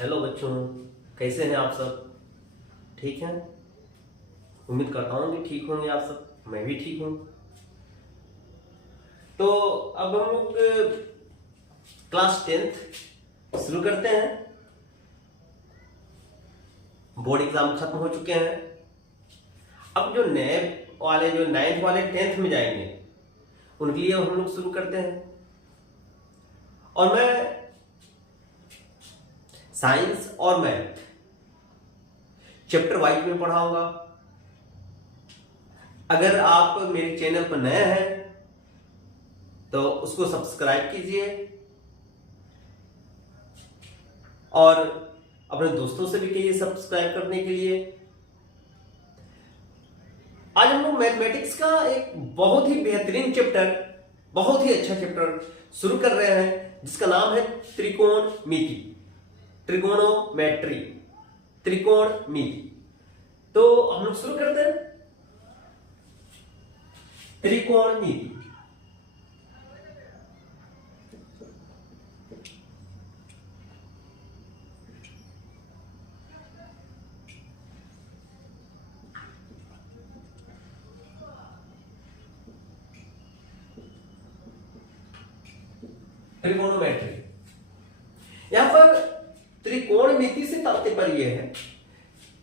Hello बच्चों, कैसे हैं आप सब? ठीक हैं? उम्मीद करता हूँ कि ठीक होंगे आप सब। मैं भी ठीक हूँ। तो अब हम लोग क्लास 10th शुरू करते हैं। बोर्ड एग्जाम खत्म हो चुके हैं। अब जो नए वाले, जो 9th वाले 10th में जाएंगे, उनके लिए हम लोग शुरू करते हैं। और मैं साइंस और मैथ चैप्टर वाइज में पढ़ाऊंगा। अगर आप मेरे चैनल पर नए हैं तो उसको सब्सक्राइब कीजिए और अपने दोस्तों से भी कहिए सब्सक्राइब करने के लिए। आज हम लोग मैथमेटिक्स का एक बहुत ही बेहतरीन चैप्टर, बहुत ही अच्छा चैप्टर शुरू कर रहे हैं, जिसका नाम है त्रिकोणमिति, ट्रिगोनोमेट्री, त्रिकोणमिति। तो हम लोग शुरू करते हैं। त्रिकोणमिति। ट्रिगोनोमेट्री। यहां पर त्रिकोणमिति से तात्पर्य है,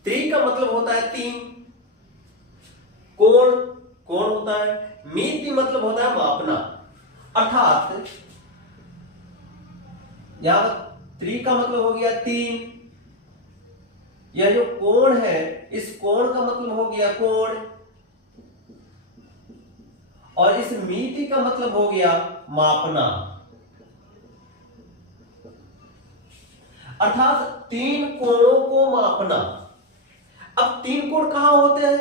त्रि का मतलब होता है 3, कोण कोण होता है, मिति मतलब होता है मापना। अर्थात यहां पर त्रि का मतलब हो गया 3, यह जो कोण है इस कोण का मतलब हो गया कोण, और इस मिति का मतलब हो गया मापना। अर्थात 3 कोणों को मापना। अब 3 कोण कहां होते हैं?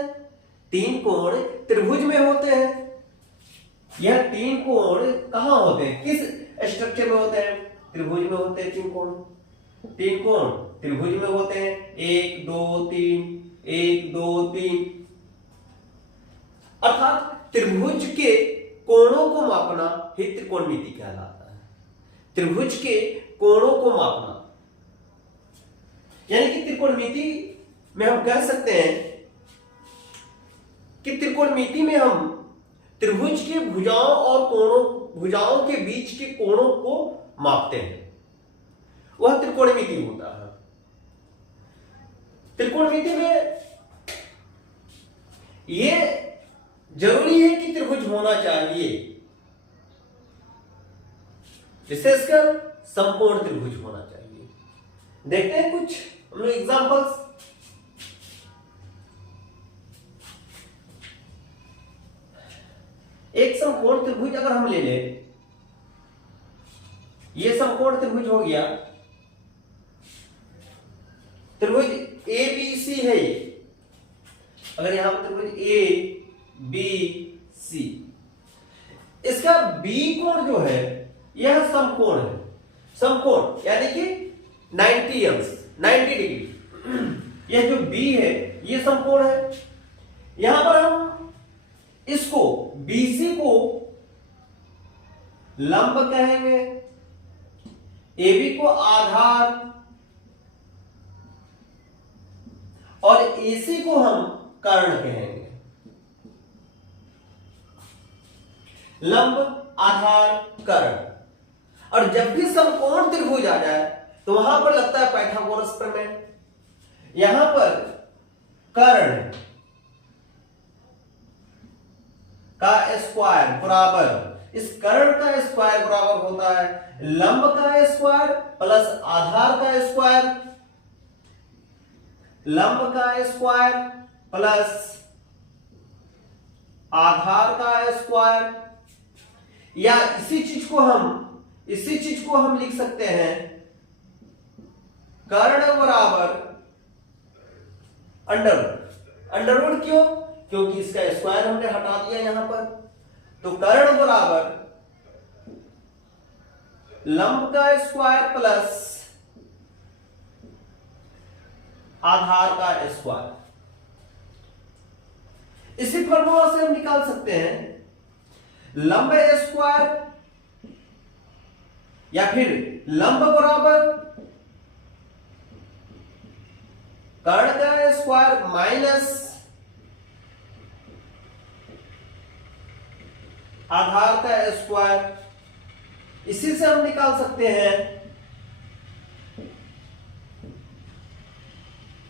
3 कोण त्रिभुज में होते हैं। यह 3 कोण कहां होते हैं, किस स्ट्रक्चर में होते हैं? त्रिभुज में होते हैं 3 कोण। 3 कोण त्रिभुज में होते हैं, 1 2 3, 1 2 3। अर्थात त्रिभुज के कोणों को मापना ही त्रिकोणमिति कहलाता है। त्रिभुज के कोणों को मापना, यानी कि त्रिकोणमिति में हम कह सकते हैं कि त्रिकोणमिति में हम त्रिभुज के भुजाओं और कोणों, भुजाओं के बीच के कोणों को मापते हैं, वह त्रिकोणमिति होता है। त्रिकोणमिति में यह जरूरी है कि त्रिभुज होना चाहिए, विशेषकर संपूर्ण त्रिभुज होना चाहिए। देखते हैं कुछ हम लोग एग्जांपल्स। एक समकोण त्रिभुज अगर हम ले ले, ये समकोण त्रिभुज हो गया, त्रिभुज ए बी सी है ये। अगर यहां पर त्रिभुज ए बी सी, इसका बी कोण जो है यह समकोण है। समकोण यानी कि 90 अंश, 90 डिग्री। यह जो बी है यह समकोण है। यहां पर हम इसको बीसी को लंब कहेंगे, एबी को आधार, और एसी को हम कर्ण कहेंगे। लंब, आधार, कर्ण। और जब भी समकोण त्रिभुज आ जाए तो वहां पर लगता है पाइथागोरस प्रमेय। यहां पर कर्ण का स्क्वायर बराबर, इस कर्ण का स्क्वायर बराबर होता है लंब का स्क्वायर प्लस आधार का स्क्वायर, लंब का स्क्वायर प्लस आधार का स्क्वायर। या इसी चीज को हम लिख सकते हैं कर्ण बराबर अंडरवुड। अंडरवुड क्यों? क्योंकि इसका स्क्वायर हमने हटा दिया यहां पर। तो कर्ण बराबर लंब का स्क्वायर प्लस आधार का स्क्वायर। इसी फॉर्मूला से हम निकाल सकते हैं लंब स्क्वायर, या फिर लंब बराबर कर्ण का स्क्वायर माइनस आधार का स्क्वायर, इसी से हम निकाल सकते हैं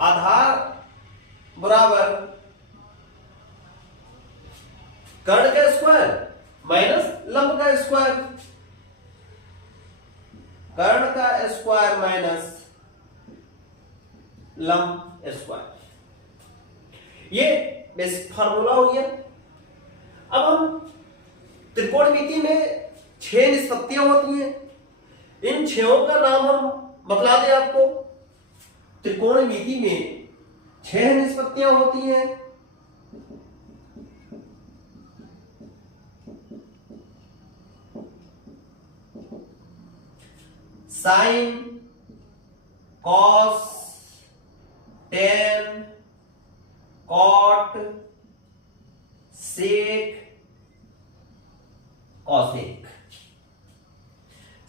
आधार बराबर कर्ण का स्क्वायर माइनस लंब का स्क्वायर, कर्ण का स्क्वायर माइनस लंब स्क्वायर। ये बेसिक फार्मूला हो गया। अब हम त्रिकोणमिति में 6 निष्पत्तियां होती हैं, इन 6 का नाम हम बतला दें आपको। त्रिकोणमिति में 6 निष्पत्तियां होती हैं। Sine, cos, tan, cot, sec, cosec.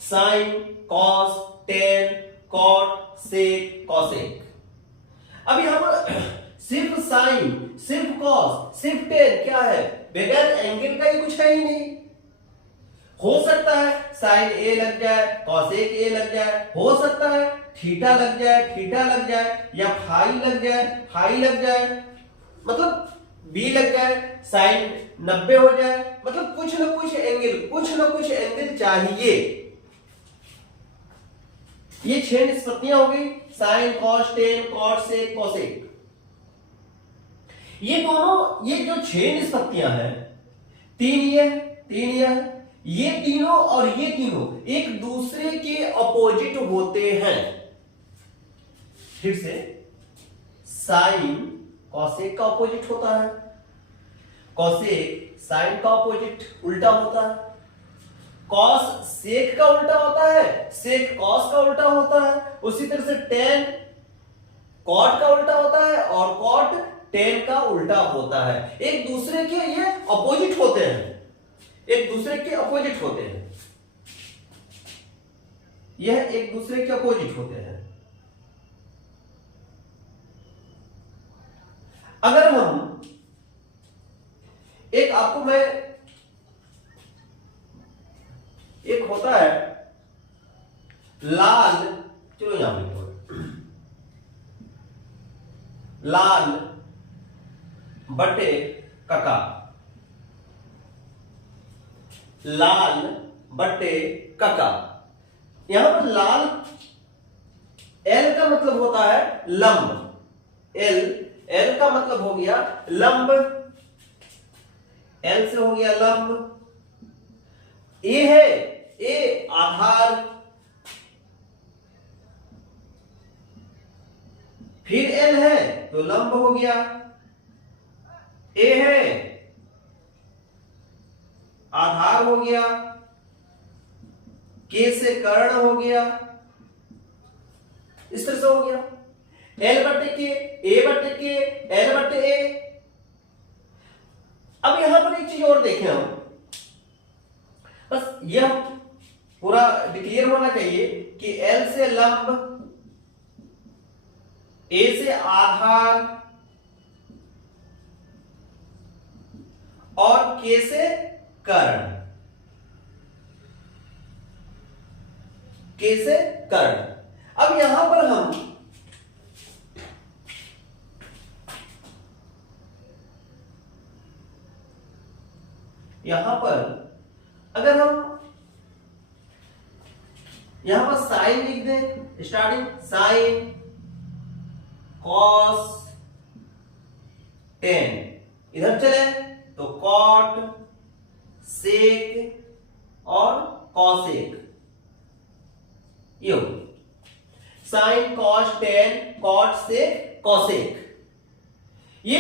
Sine, cos, tan, cot, sec, cosec. अब यहां पर सिर्फ साइन, सिर्फ कॉस, सिर्फ टेन क्या है? बगैर एंगल का ही कुछ है ही नहीं। हो सकता है साइन ए लग जाए, कॉसेक ए लग जाए, हो सकता है थीटा लग जाए, थीटा लग जाए, या फाई लग जाए, फाई लग जाए, मतलब बी लग जाए, साइन 90 हो जाए, मतलब कुछ ना कुछ एंगल चाहिए। ये 6 निष्पत्तियां हो गई, sign, cos, tan, cot, sec, cosec. ये दोनों, ये जो 6 निष्पत्तियां हैं, 3 ये है, ये तीनों और ये तीनों एक दूसरे के अपोजिट होते हैं। फिर से साइन कॉसेक का अपोजिट होता है, कॉसेक साइन का अपोजिट उल्टा होता है, कॉस सेक का उल्टा होता है, सेक कॉस का उल्टा होता है, उसी तरह से टेन कॉट का उल्टा होता है और कॉट टेन का उल्टा होता है। एक दूसरे के ये अपोजिट होते हैं, एक दूसरे के अपोजिट होते हैं, यह एक दूसरे के अपोजिट होते हैं। अगर हम एक, आपको मैं एक होता है लाल, चलो यहां पे लाल बटे कका, लाल बटे कका। यहां पर लाल, एल का मतलब होता है लंब, एल का मतलब हो गया लंब, एल से हो गया लंब। ए है, ए आधार, फिर एल है तो लंब हो गया, ए है आधार हो गया, के से कर्ण हो गया, इस तरह से हो गया। एल बटे के, ए बटे के, एल बटे ए। अब यहां पर एक चीज और देखें हम, बस यह पूरा क्लियर होना चाहिए कि एल से लंब, ए से आधार और के से कर्ण, के से कर्ण। अब यहां पर हम अगर हम यहां पर साइन लिख दें, स्टार्टिंग साइन कॉस टेन, इधर चले तो कॉट सेक और कॉसेक, ये हो sine cos tan cot sec cosec. ये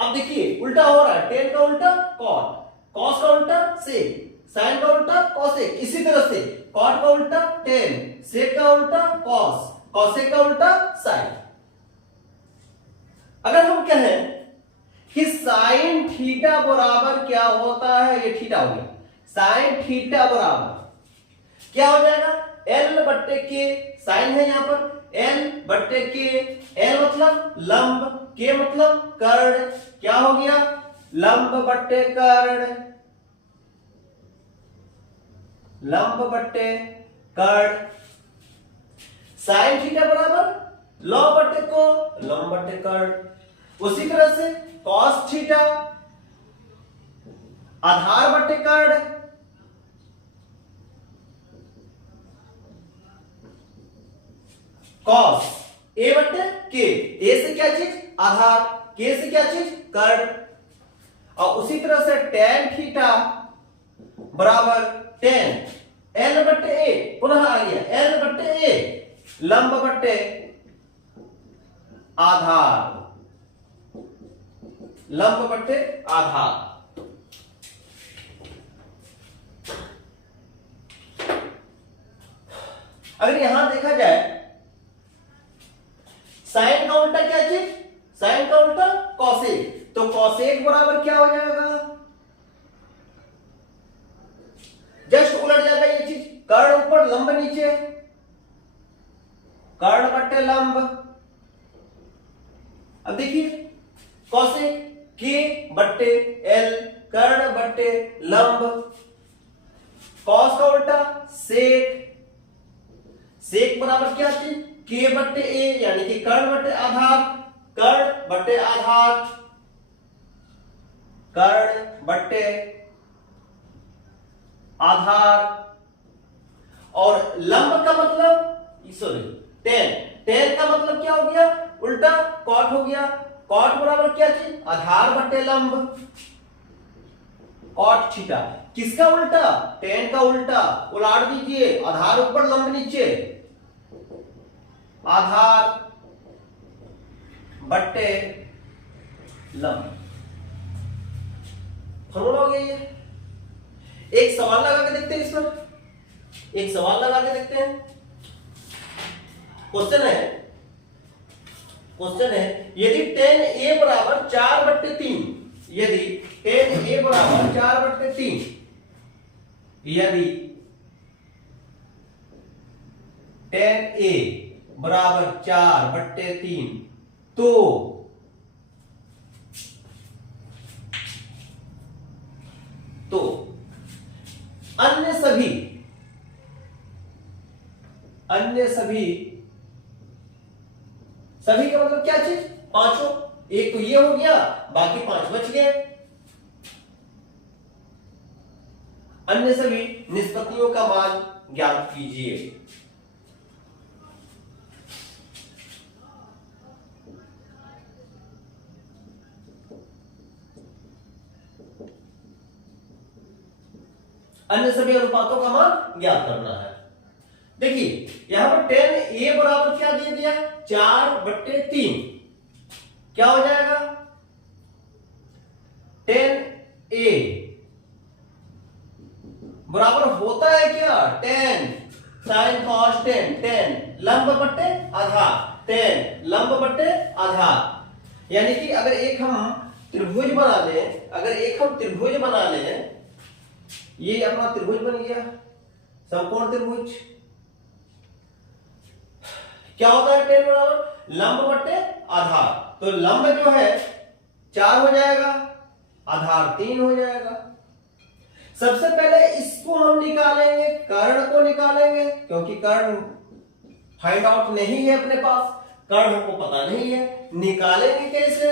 अब देखिए उल्टा हो रहा है, टेन का उल्टा कॉट, कॉस का उल्टा सेक, साइन का उल्टा कॉसेक, इसी तरह से कॉट का उल्टा टेन, सेक का उल्टा कॉस, कॉसेक का उल्टा साइन। अगर हम कहें कि साइन थीटा बराबर क्या होता है, ये थीटा हो गया, साइन थीटा बराबर क्या हो जाएगा, एल बट्टे के, साइन है यहां पर एल बट्टे के, एल मतलब लंब, के मतलब कर्ण, क्या हो गया लंब बट्टे कर्ण, लंब बट्टे कर्ण। साइन थीटा बराबर लॉ बट्टे को, लंब बट्टे कर्ण। उसी तरह से कॉस थीटा आधार बट्टे कर्ण, कॉस ए बट्टे के, ए से क्या चीज आधार, के से क्या चीज कर्ण। और उसी तरह से tan थीटा बराबर tan एल बट्टे ए, पुनः आ गया एल बट्टे ए, लंब बट्टे आधार, लंब बट्टे आधार। अगर यहां देखा जाए साइन का उल्टा क्या चीज, साइन का उल्टा कॉसेक, तो कॉसेक बराबर क्या हो जाएगा, जस्ट उलट जाएगा ये चीज, कर्ण ऊपर लंब नीचे, कर्ण बट्टे लंब। अब देखिए कॉसेक के बट्टे एल, कर्ण बट्टे लंब, कॉस का उल्टा सेक, सेक बराबर क्या चीज के बट्टे ए, यानी कि कर्ण बट्टे आधार, कर्ण बट्टे आधार, कर्ण बट्टे आधार। और लंब का मतलब सॉरी टेन, टेन का मतलब क्या हो गया उल्टा कॉट हो गया, कॉट बराबर क्या चीज आधार बट्टे लंब, कॉट थीटा। किसका उल्टा, टेन का उल्टा, उलाट दीजिए, आधार ऊपर लंब नीचे, आधार बट्टे लंब। फॉर्मूला हो गया ये। एक सवाल लगा के देखते हैं इस पर, एक सवाल लगा के देखते हैं। क्वेश्चन है यदि tan a बराबर 4/3, यदि tan a बराबर 4/3, यदि tan a बराबर 4/3, तो अन्य सभी का मतलब क्या चीज पांचों, एक तो ये हो गया, बाकी 5 बच गए। अन्य सभी निष्पत्तियों का मान ज्ञात कीजिए। अन्य सभी अनुपातों का मान ज्ञात करना है। देखिए यहां पर tan a बराबर क्या दे दिया 4/3, क्या हो जाएगा tan a बराबर होता है क्या tan sin cos tan लंब बट्टे आधार, tan लंब बट्टे आधार। यानी कि अगर एक हम त्रिभुज बना लें, ये अपना त्रिभुज बन गया, समकोण त्रिभुज। क्या होता है tan बराबर लंब बट्टे आधार, तो लंब जो है 4 हो जाएगा, आधार 3 हो जाएगा। सबसे पहले इसको हम निकालेंगे, कर्ण को निकालेंगे, क्योंकि कर्ण फाइंड आउट नहीं है अपने पास, कर्ण हमको पता नहीं है। निकालेंगे कैसे,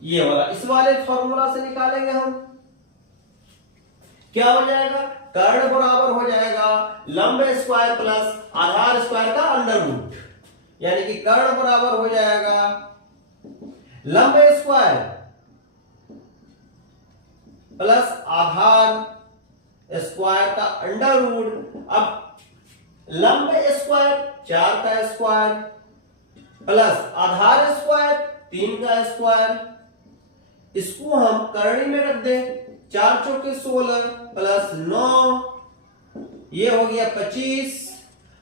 ये वाला इस वाले फॉर्मूला से निकालेंगे हम। क्या हो जाएगा, कर्ण बराबर हो जाएगा लंब स्क्वायर प्लस आधार स्क्वायर का अंडर रूट, यानी कि कर्ण बराबर हो जाएगा लंब स्क्वायर प्लस आधार स्क्वायर का अंडर रूट। अब लंब स्क्वायर 4 का स्क्वायर प्लस आधार स्क्वायर 3 का स्क्वायर, इसको हम करनी में रख दें, 4 चौके 16 प्लस 9, ये हो गया 25,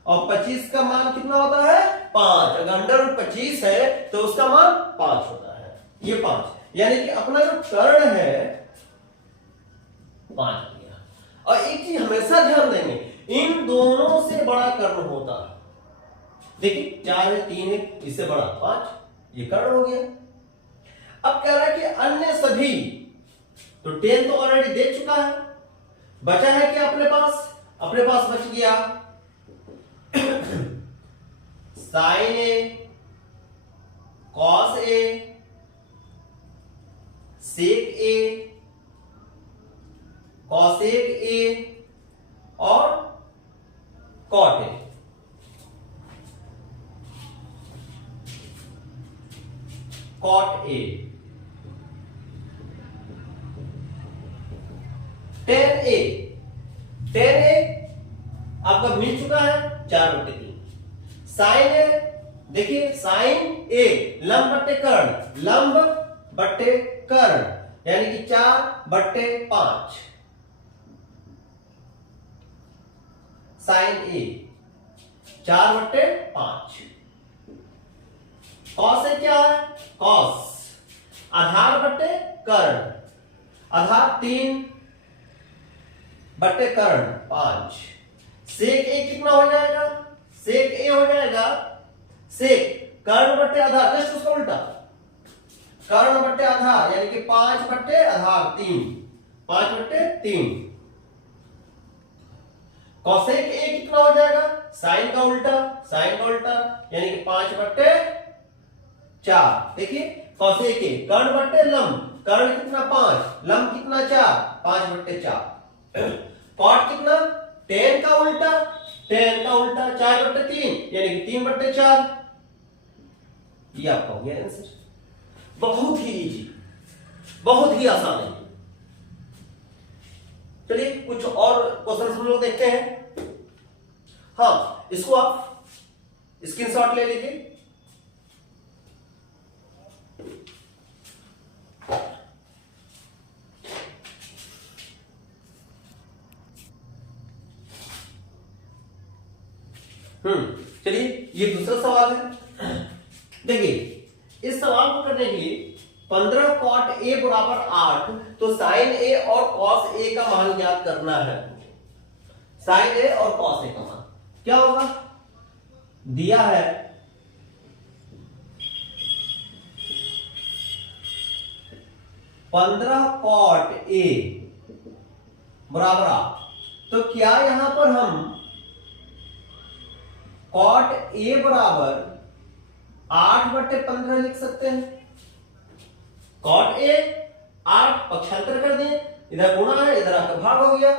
और 25 का मान कितना होता है 5। अगर अंडर रूट 25 है तो उसका मान 5 होता है, ये 5, यानी कि अपना जो कर्ण है 5 गया। और एक चीज हमेशा ध्यान देंगे, इन दोनों से बड़ा कर्ण होता है, देखिए 4 है, 3 है, इससे बड़ा 5, ये कर्ण हो गया। अब कह रहा है कि अन्य सभी, तो 10 तो ऑलरेडी दे चुका है, बचा है क्या अपने पास बच गया sine A, cos A, sec A, cosec A और cot A. Cot A, tan A आपका मिल चुका है 4/3। साइन ए, देखिए साइन ए लंब बट्टे कर्ण यानी कि 4/5 साइन ए 4/5। कॉस ए क्या है, कॉस आधार बट्टे कर्ण, आधार 3/कर्ण 5। सेक ए कितना हो जाएगा, सेक ए हो जाएगा सेक कर्ण बट्टे आधार, जस्ट उसका उल्टा, कर्ण बट्टे आधार यानी कि 5/आधार 3, 5/3। कॉसेक ए कितना हो जाएगा, साइन का उल्टा यानी कि 5/4। देखिए कॉसेक ए कर्ण बट्टे लंब, कर्ण कितना 5, लंब कितना 4, 5/4। कॉट कितना, टेन का उल्टा 4/3 यानी कि 3/4। ये आपका हो गया आंसर। बहुत ही इजी, बहुत ही आसान है। चलिए कुछ और क्वेश्चन हम लोग देखते हैं। हाँ, इसको आप स्क्रीनशॉट ले लीजिए। चलिए ये दूसरा सवाल है। देखिए इस सवाल को करने के लिए 15 कॉट ए बराबर 8, तो साइन ए और कॉस ए का मान ज्ञात करना है। साइन ए और कॉस ए का मान क्या होगा, दिया है 15 कॉट ए बराबर 8, तो क्या यहां पर हम कॉट ए बराबर 8/15 लिख सकते हैं। कॉट ए 8 पक्षांतर कर दिए, इधर गुणा है, इधर आपका भाग हो गया।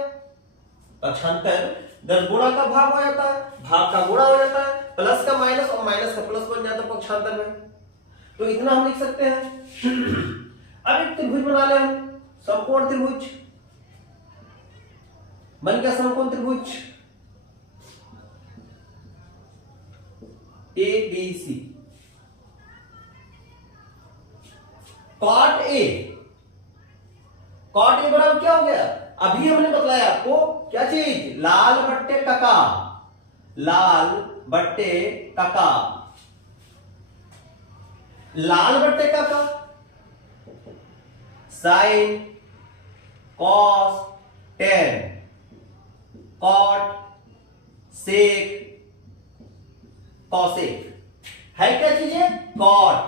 पक्षांतर 10 गुणा का भाग हो जाता है, भाग का गुणा हो जाता है, प्लस का माइनस और माइनस का प्लस बन जाता है पक्षांतर में। तो इतना हम लिख सकते हैं। अब एक त्रिभुज बना ले हम, समकोण त्रिभुज बन गया। समकोण त्रिभुज ABC। कॉट ए बराबर क्या हो गया, अभी हमने बतलाया आपको क्या चीज, लाल बट्टे कका, sine cos tan, cot sec cosec है क्या चीज है, कॉट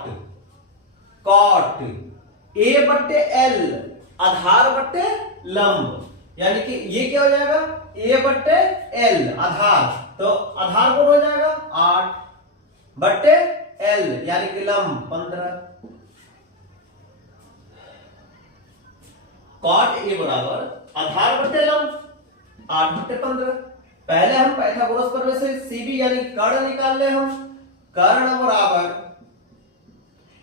A/L आधार बट्टे लंब, यानी कि ये क्या हो जाएगा A/L आधार, तो आधार कौन हो जाएगा 8/L यानी कि लंब 15। कॉट ए बराबर आधार बट्टे लंब 8/15। पहले हम पाइथागोरस प्रमेय से सीबी यानी कर्ण निकाल ले हम। कर्ण बराबर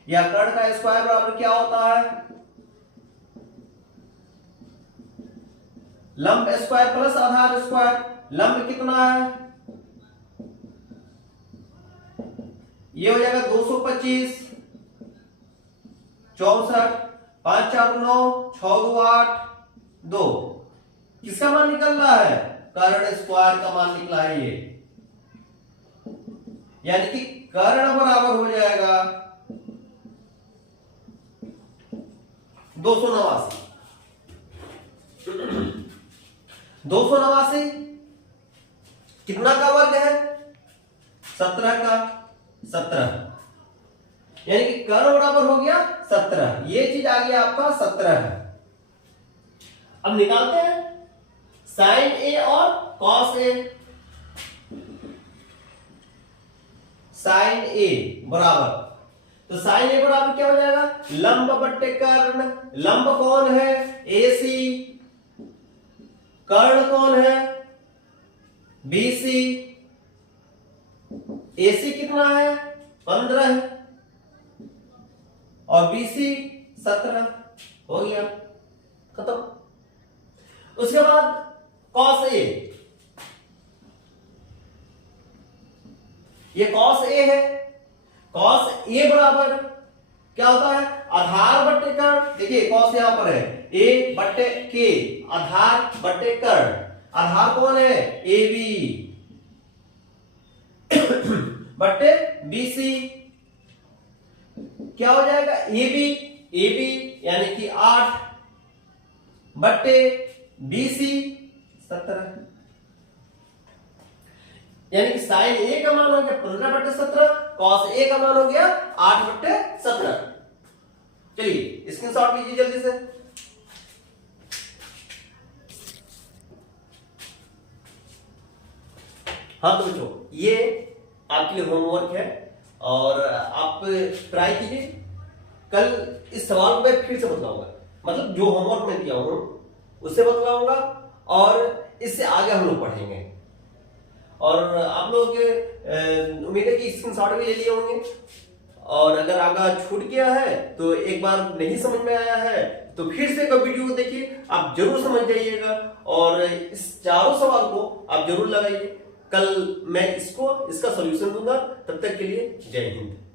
या कर्ण का स्क्वायर बराबर क्या होता है, लंब स्क्वायर प्लस आधार स्क्वायर। लंब कितना है, ये हो जाएगा 225, 64, 5 4 9, 6 2 8 2। किसका मान निकल रहा है, कर्ण स्क्वायर का मान निकला है ये, यानी कि कर्ण बराबर हो जाएगा 289। 289 कितना का वर्ग है, 17 का 17, यानी कि कर्ण बराबर हो गया 17, ये चीज आ गया आपका 17 है। अब निकालते हैं साइन ए और कॉस ए। साइन ए बराबर, तो साइन ए बराबर क्या हो जाएगा, लंब बट्टे कर्ण। लंब कौन है, AC, कर्ण कौन है, BC। AC कितना है, 15 है, और BC 17। हो गया, खत्म। उसके बाद कॉस ए, ये कॉस ए है। कॉस ए बराबर क्या होता है, आधार बट्टे कर्ण। देखिए कॉस यहां पर है, ए बट्टे के, आधार बट्टे कर्ण। आधार कौन है, AB बट्टे BC। क्या हो जाएगा, AB यानी कि 8 बट्टे BC 17, यानी कि साइन ए का मान हो गया 15/17, कॉस ए का मान हो गया 8/17। चलिए स्क्रीनशॉट लीजिए जल्दी से। हाँ तो बच्चों, ये आपके लिए होमवर्क है और आप ट्राई कीजिए। कल इस सवाल को मैं फिर से बताऊंगा, मतलब जो होमवर्क मैं दिया हूं उससे बतलाऊंगा, और इससे आगे हम लोग पढ़ेंगे। और आप लोग उम्मीद है कि स्क्रीनशॉट भी ले लिए होंगे, और अगर आपका छूट गया है तो एक बार नहीं समझ में आया है तो फिर से वीडियो को देखिए, आप जरूर समझ जाइएगा और इस चारों सवाल को आप जरूर लगाइए। कल मैं इसका सॉल्यूशन दूंगा। तब तक के लिए जय हिंद।